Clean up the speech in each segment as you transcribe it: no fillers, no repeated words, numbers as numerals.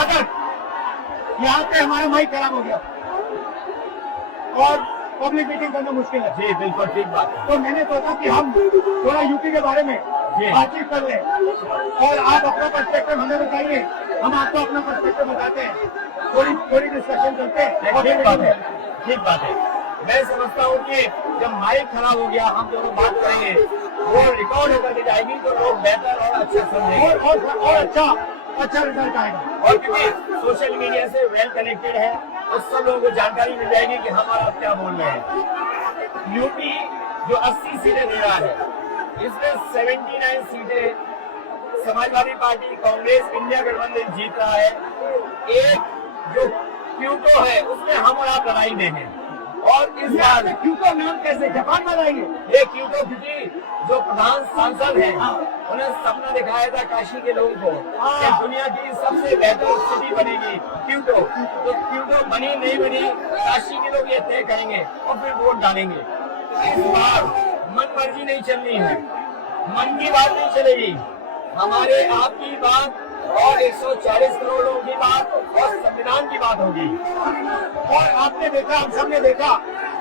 उठाकर यहाँ पे हमारा माइक खराब हो गया और पब्लिक मीटिंग करना मुश्किल है। जी बिल्कुल ठीक बात है। तो मैंने सोचा कि हम थोड़ा यूपी के बारे में बातचीत कर लें और आप अपना पर्सपेक्टिव हमें बताइए, हम आपको अपना पर्सपेक्टिव बताते हैं, थोड़ी डिस्कशन करते हैं। ठीक बात है, ठीक बात है। मैं समझता हूँ कि जब माइक खराब हो गया हम दोनों बात करेंगे, वो रिकॉर्ड होकर के जाएगी तो लोग बेहतर और अच्छा समझेंगे और अच्छा रिजल्ट आएगा। और क्योंकि सोशल मीडिया से वेल कनेक्टेड है तो सब लोगों को जानकारी मिल जाएगी कि हमारा क्या बोल रहे हैं। यूपी जो 80 सीटें दे रहा है, इसमें 79 सीटें समाजवादी पार्टी, कांग्रेस, इंडिया गठबंधन जीत रहा है। एक जो क्यूटो है उसमें हम और आप लड़ाई में हैं। और इस बार क्यूटो नाम कैसे जापान में लाएंगे? ये क्यूटो क्योंकि जो प्रधान सांसद हैं उन्हें सपना दिखाया था काशी के लोगों को कि दुनिया की सबसे बेहतर सिटी बनेगी क्यूटो। तो क्यूटो बनी नहीं बनी, काशी के लोग ये तय करेंगे और फिर वोट डालेंगे। इस बार मन मर्जी नहीं चलनी है, मन की बात नहीं चलेगी, हमारे आपकी बात और 140 करोड़ लोगों की बात और संविधान की बात होगी। और आपने देखा, हम सबने देखा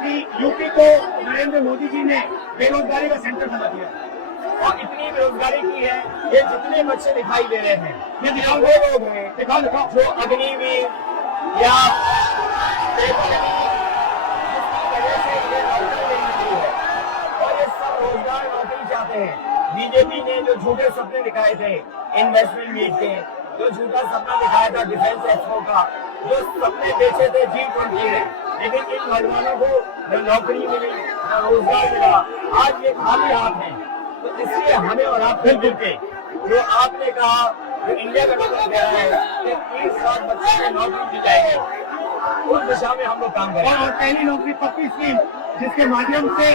कि यूपी को नरेंद्र मोदी जी ने बेरोजगारी का सेंटर बना दिया और इतनी बेरोजगारी की है, ये जितने बच्चे दिखाई दे रहे हैं ये दिखाओ, वो लोग हैं दिखाओ जो अग्निवीर या जिसकी वजह से ये नौकरी नहीं मिली है और ये सब रोजगार नौकरी चाहते हैं। बीजेपी ने जो झूठे सपने दिखाए थे इन्वेस्टमेंट मीट के, जो झूठा सपना दिखाया था डिफेंस एक्सपो का, जो सपने बेचे थे G20 में, लेकिन इन नौजवानों को न नौकरी मिली न रोजगार मिला, आज ये खाली हाथ है। तो इसलिए हमें और आप मिलजुल के जो आपने कहा, जो इंडिया गठबंधन कह रहा है कि 30 लाख बच्चों को नौकरी दी जाएगी, उस दिशा में हम लोग काम करें। और पहली नौकरी पक्की स्कीम जिसके माध्यम से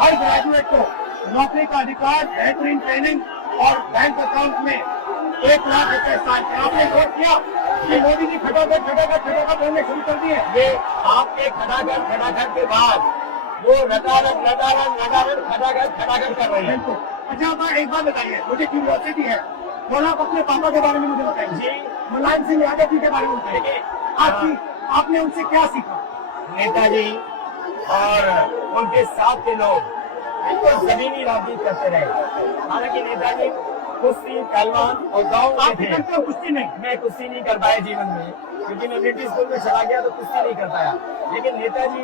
हर ग्रेजुएट को नौकरी का अधिकार, बेहतरीन ट्रेनिंग और बैंक अकाउंट में 1 लाख रुपए साल। आपने वोट किया कि मोदी जी खटाखट बोलने शुरू कर दिए। ये आपके खटाखट के बाद वो रटारट खटाखट कर रहे हैं। बिल्कुल। अच्छा आप एक बात बताइए, मुझे क्यूरियोसिटी है, और आप अपने पापा के बारे में मुझे बताइए जी, मुलायम सिंह यादव जी के बारे में बताइए, आपने उनसे क्या सीखा? नेताजी और उनके साथ के लोग बिल्कुल जमीनी राजनीति करते रहे। हालांकि नेताजी कुश्ती, पहलवान और गाँव में थे। कुश्ती नहीं, मैं कुश्ती नहीं कर पाया जीवन में, क्योंकि मैं ब्रिटिश स्कूल में चला गया तो कुश्ती नहीं कर पाया। लेकिन नेताजी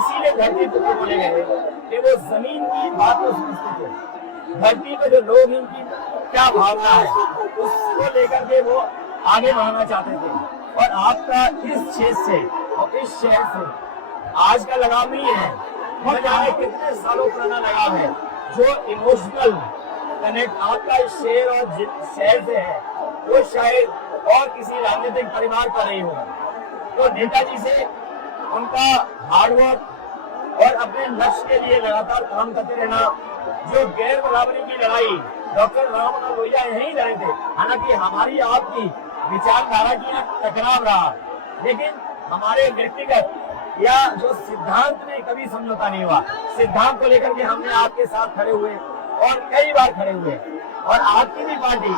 इसीलिए धरती पुत्र बोले गए कि वो जमीन की बात को समझते थे, धरती पे जो लोग इनकी क्या भावना है उसको लेकर के वो आगे बढ़ाना चाहते थे। और आपका इस क्षेत्र से और इस शहर से आज का लगाव नहीं है, न जाने कितने सालों पुराना लगाव है। जो इमोशनल कनेक्ट आपका इस शहर और शहर से है वो शायद और किसी राजनीतिक परिवार का नहीं होगा। तो नेताजी से उनका हार्डवर्क और अपने लक्ष्य के लिए लगातार काम करते रहना, जो गैर बराबरी की लड़ाई डॉक्टर राम मनोहर लोहिया यही लड़े थे। हालांकि हमारी आपकी विचारधारा की टकराव रहा, लेकिन हमारे व्यक्तिगत या जो सिद्धांत में कभी समझौता नहीं हुआ। सिद्धांत को लेकर के हमने आपके साथ खड़े हुए और कई बार खड़े हुए, और आपकी भी पार्टी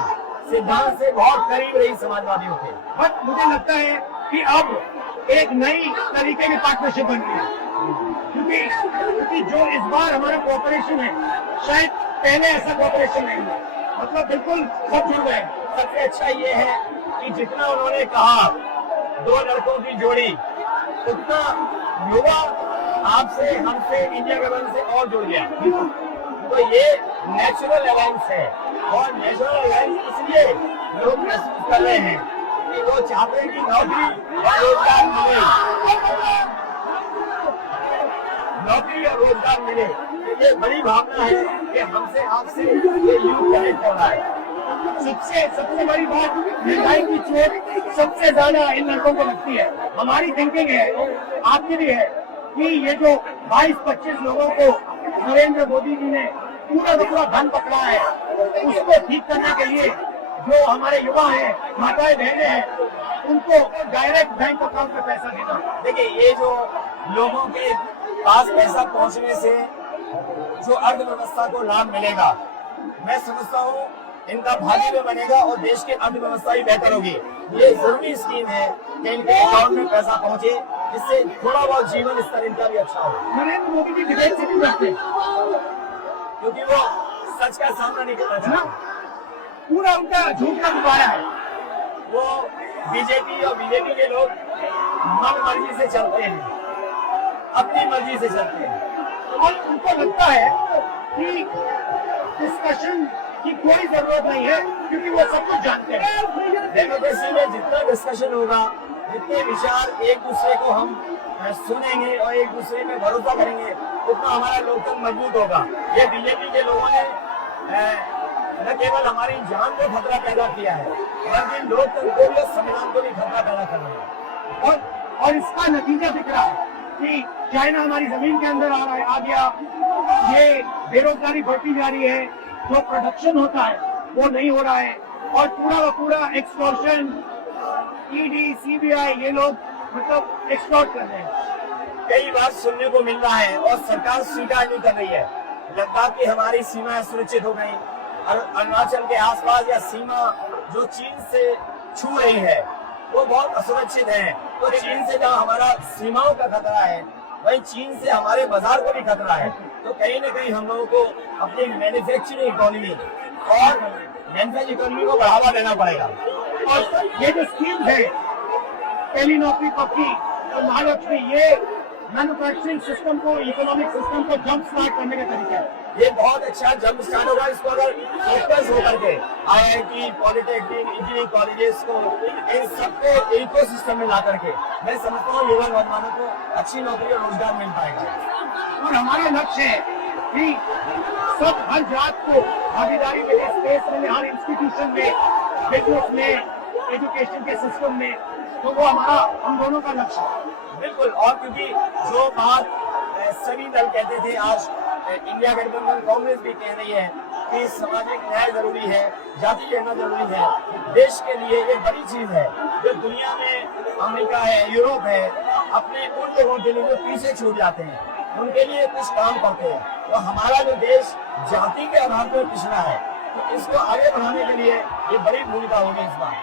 सिद्धांत से बहुत करीब रही समाजवादियों के। बट मुझे लगता है कि अब एक नई तरीके की पार्टनरशिप बन रही है, क्योंकि जो इस बार हमारा कोऑपरेशन है शायद पहले ऐसा कोऑपरेशन नहीं हुआ, मतलब बिल्कुल सब जुड़ गए। सबसे अच्छा ये है कि जितना उन्होंने कहा 2 लड़कों की जोड़ी, उतना युवा आपसे, हमसे, इंडिया गठबंधन से और जुड़ गया। तो ये नेचुरल अलायंस है, और नेचुरल अलायंस इसलिए लोग महसूस कर रहे हैं कि वो चाहते हैं कि नौकरी और रोजगार मिले, नौकरी और रोजगार मिले। तो ये बड़ी भावना है कि हमसे आपसे ये युग कनेक्ट कर रहा है। सबसे बड़ी बात, महंगाई की चोट सबसे ज्यादा इन लड़कों को लगती है। हमारी थिंकिंग है, आपकी भी है, कि ये जो 22-25 लोगों को नरेंद्र मोदी जी ने पूरा का पूरा धन पकड़ा है, उसको ठीक करने के लिए जो हमारे युवा हैं, माताएं बहनें हैं, उनको डायरेक्ट बैंक अकाउंट में पैसा देना। देखिए, ये जो लोगों के पास पैसा पहुंचने से जो अर्थव्यवस्था को लाभ मिलेगा, मैं समझता हूँ इनका भाग्य भी बनेगा और देश की अर्थव्यवस्था भी बेहतर होगी। ये जरूरी स्कीम है कि इनके अकाउंट में पैसा पहुंचे, जिससे थोड़ा बहुत जीवन स्तर इनका भी अच्छा हो। नरेंद्र मोदी जी डिबेट से क्यों करते हैं? क्योंकि वो सच का सामना नहीं करना है ना? चाहते। पूरा उनका झूठ का गुब्बारा है। वो बीजेपी और बीजेपी के लोग मन मर्जी से चलते हैं, अपनी मर्जी से चलते हैं, और उनको लगता है कि डिस्कशन की कोई जरूरत नहीं है, क्योंकि वो सब कुछ जानते हैं। डेमोक्रेसी में जितना डिस्कशन होगा, जितने विचार एक दूसरे को हम सुनेंगे और एक दूसरे पे भरोसा करेंगे, उतना हमारा लोकतंत्र मजबूत होगा। ये बीजेपी के लोगों ने न केवल हमारी जान को खतरा पैदा किया है, बल्कि लोकतंत्र को भी और संविधान को भी खतरा पैदा कर रहे हैं। और इसका नतीजा दिख रहा है कि चाइना हमारी जमीन के अंदर आ गया, ये बेरोजगारी बढ़ती जा रही है, जो प्रोडक्शन होता है वो नहीं हो रहा है, और पूरा का पूरा एक्सटॉर्शन, ईडी, सीबीआई, ये लोग मतलब एक्सटॉर्ट कर रहे हैं। कई बार सुनने को मिल रहा है और सरकार स्वीकार नहीं कर रही है। लद्दाख की हमारी सीमाएं सुरक्षित हो गई, अरुणाचल के आसपास या सीमा जो चीन से छू रही है वो बहुत असुरक्षित है। तो चीन से जहाँ हमारा सीमाओं का खतरा है, वहीं चीन से हमारे बाजार को भी खतरा है। तो कहीं न कहीं हम लोगों को अपनी मैन्युफैक्चरिंग इकोनॉमी और मैन्युफैक्चरिंग इकोनॉमी को बढ़ावा देना पड़ेगा। और ये जो स्कीम है, पहली नौकरी पक्की और महालक्ष्मी, ये मैन्युफैक्चरिंग सिस्टम को, इकोनॉमिक सिस्टम को जंप स्टार्ट करने का तरीका है। ये बहुत अच्छा जंप स्टार्ट होगा। इसको अगर फोकस होकर के IIT, पॉलिटेक्निक, इंजीनियरिंग कॉलेजेस को, इन सबको इकोसिस्टम में ला करके मैं समझता हूँ युवा नौजवानों को अच्छी नौकरी और रोजगार मिल पाएगा। और हमारा लक्ष्य है कि सब हर जात को भागीदारी मिले, स्पेस मिले, हर इंस्टीट्यूशन में, बिजनेस में, एजुकेशन के सिस्टम में, तो वो हमारा, हम दोनों का लक्ष्य है। बिल्कुल। और क्योंकि जो बात सभी दल कहते थे, आज इंडिया गठबंधन कांग्रेस भी कह रही है कि सामाजिक न्याय जरूरी है, जाति कहना जरूरी है। देश के लिए ये बड़ी चीज है। जो दुनिया में अमेरिका है, यूरोप है, अपने उन लोगों के लिए जो पीछे छूट जाते हैं, उनके लिए कुछ काम करते हैं। तो हमारा जो देश जाति के आधार पर पिछड़ा है, तो इसको आगे बढ़ाने के लिए ये बड़ी भूमिका होगी इस बार।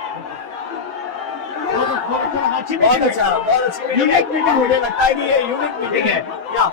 बहुत अच्छा, बहुत अच्छी मीटिंग है। मुझे लगता है कि ये यूनिक मीटिंग है। क्या